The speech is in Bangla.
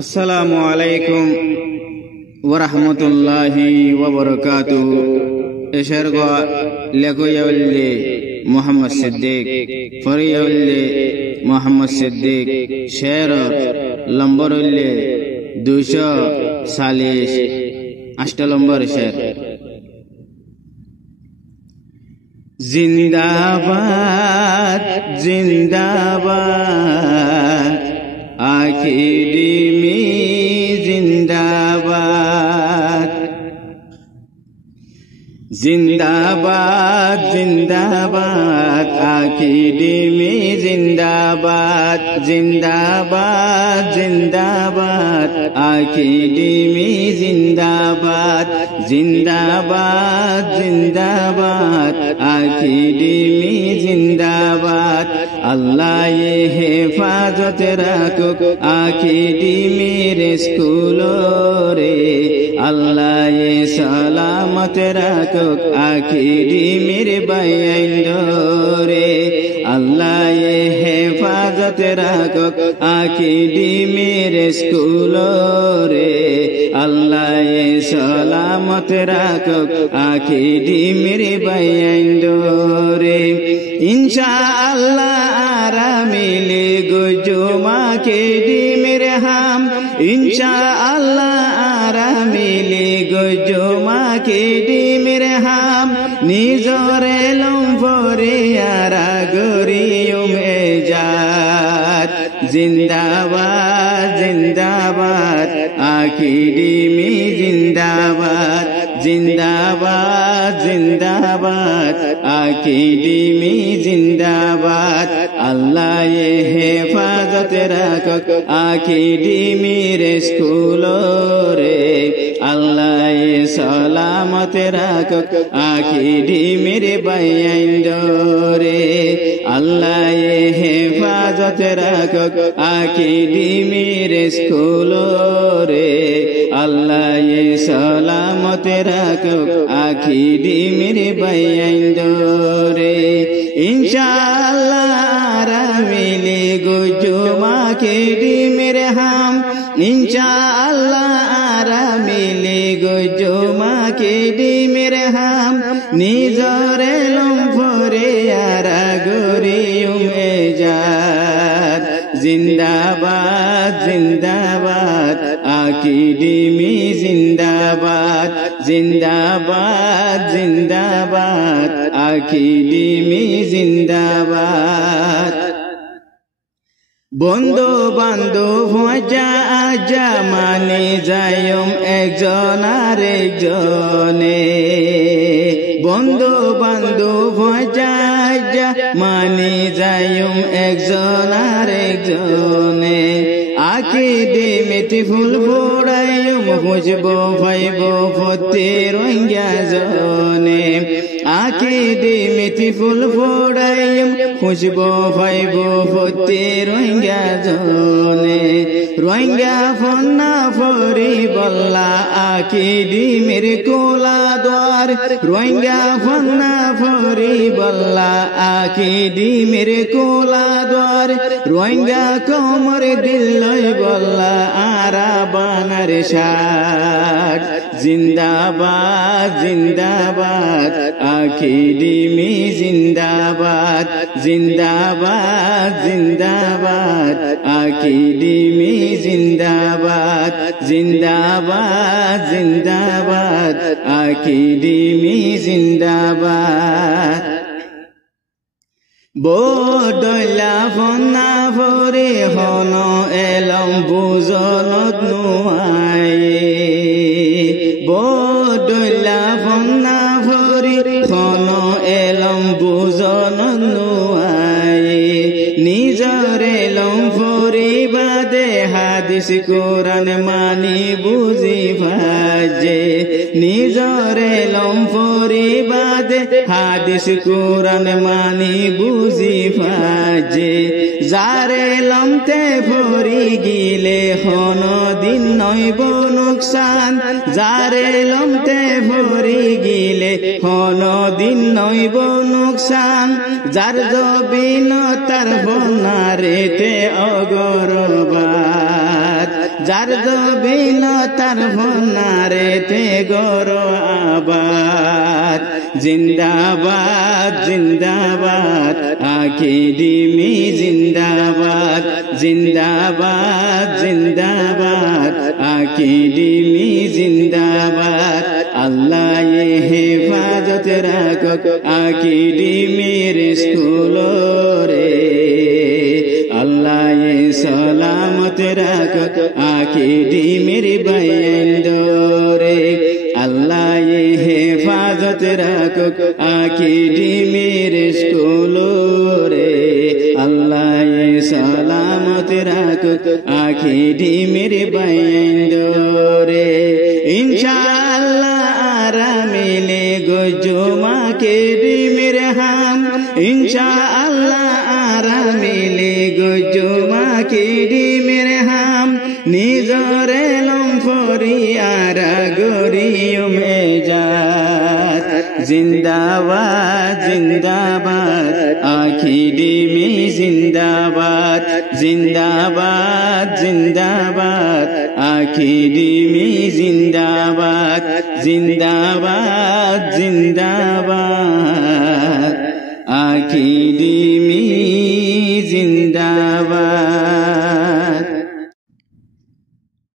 আসসালামু আলাইকুম ওয়া রাহমাতুল্লাহি ওয়া বারাকাতুহু। এশার গো লেগোয়াল্লে মোহাম্মদ সিদ্দিক ফরিয়াল্লে মোহাম্মদ সিদ্দিক শের লম্বরল্লে 240 8 নম্বর শের। জিন্দাবাদ জিন্দাবাদ আকিদিমি জিন্দাবাদ জিন্দাবাদ জিন্দাবাদ আকিদিমি জিন্দাবাদ জিন্দাবাদ জিন্দাবাদ আকিদিমি জিন্দাবাদ জিন্দাবাদ জিন্দাবাদ আকিদিমি জিন্দাবাদ। আল্লাহ ये হেফাজত রাখুক আকিদিমির স্কুলো রে, আল্লাহ ये সালামত রাখুক আকিদিমির বাইন্দো রে, আল্লাহ ये হেফাজত রাখুক আকিদিমির স্কুলো রে, আল্লাহ ये সালামত রাখুক আকিদিমির বাইন্দো রে। ইনশাআল্লাহ আরা মিলে গুজুমা কে দিমের হাম, ইনশাআল্লাহ আরা মিলে গুজুমা কে দিমের হাম, নিজরে লম্ফরে আরা গরিয়ুম এজাত। জিন্দাবাদ জিন্দাবাদ আকিদিমি জিন্দাবাদ জিন্দাবাদ জিন্দাবাদ আকিদিমি জিন্দাবাদ। আল্লাহ ये হেফাজত রাখুক আকিদিমির স্কুলো রে, আল্লাহ ये সালামত রাখুক আকিদিমির বাইন্দো রে, আল্লাহ ये হেফাজত রাখুক আকিদিমির স্কুলো রে, আল্লাহ ये সালামত রাখুক আকিদিমির বাইন্দো রে। ইনশাআল্লাহ আরা মিলে গুজুমা কে দিমের হাম, ইনশাআল্লাহ আরা মিলে গুজুমা কে দিমের হাম, নিজরে লম্ফরে আরা গরিয়ুম এজাত। জিন্দাবাদ জিন্দাবাদ আকিদিমি জিন্দাবাদ জিন্দাবাদ জিন্দাবাদ আকিদিমি জিন্দাবাদ। বন্ধু বান্ধব যা আজা মানে যায়ম একজন আর একজনে, বন্ধু বান্ধব যা আজা মানে যায়ম একজন আর একজনে, আকিদিমিতে ফুল ফোড়ায়ম খুঁজবো ভাইব ফতে রঙ্গা জনে, আকিদিমিতে ফুল ফোড়ায়ম খুঁজবো ভাইব ফতে রঙ্গা জনে, রঙ্গা ফন্না ফরি বল্লা আকিদিমির কোলা দ্বার, রঙ্গা ফন্না ফরি বল্লা আকিদিমির কোলা দ্বার, রঙ্গা কোমর দিল বল্লা আরা বানার শাট। জিন্দাবাদ জিন্দাবাদ আকিদিমি জিন্দাবাদ জিন্দাবাদ জিন্দাবাদ আকিদিমি জিন্দাবাদ জিন্দাবাদ জিন্দাবাদ আকিদিমি জিন্দাবাদ। বদলা ফন্না ফরে হন এলম বুজনত নুয়ায়ে, বদলা ফন্না ফরে হন এলম বুজনত নুয়ায়ে, নিজর এলম ফরে বাদে হাদিস কোরআন মানি বুঝি ভাজে, নিজর এলম ফরে বাদে হাদিস কোরআন মানি বুঝি ভাজে, যারে লমতে ফরি গিলে হন দিন নইব নুকসান, যারে লমতে ফরি গিলে হন দিন নইব নুকসান, যার জবিন তার বনারেতে অগরবাদ। যার জবিন তার ভনারেতে গরো আবাদ জিন্দাবাদ জিন্দাবাদ আকিডিমি জিন্দাবাদ জিন্দাবাদ জিন্দাবাদ আকিডিমি জিন্দাবাদ আল্লাহ হেফাজত রাখক আকিডিমির স্কুল রে আল্লাহ সালামত রাখক আকিডিমির বাইন্দরে আল্লাহ হেফাজত রাখক আকিডিমির স্কুল রে আল্লাহ সালামত রাখক আকিডিমির বাইন্দরে ইনশাআল্লাহ আরামিলে গজুমা কিডিমির হাম ইনশাআল্লাহ আরামিলে গজুমা কিডিমির হাম নিজরে লম্ফরিয়ারা গরিয়ম এজাত জিন্দাবাদ জিন্দাবাদ আকিডিমি জিন্দাবাদ জিন্দাবাদ জিন্দাবাদ আকিডিমি জিন্দাবাদ জিন্দাবাদ জিন্দাবাদ আকিডিমি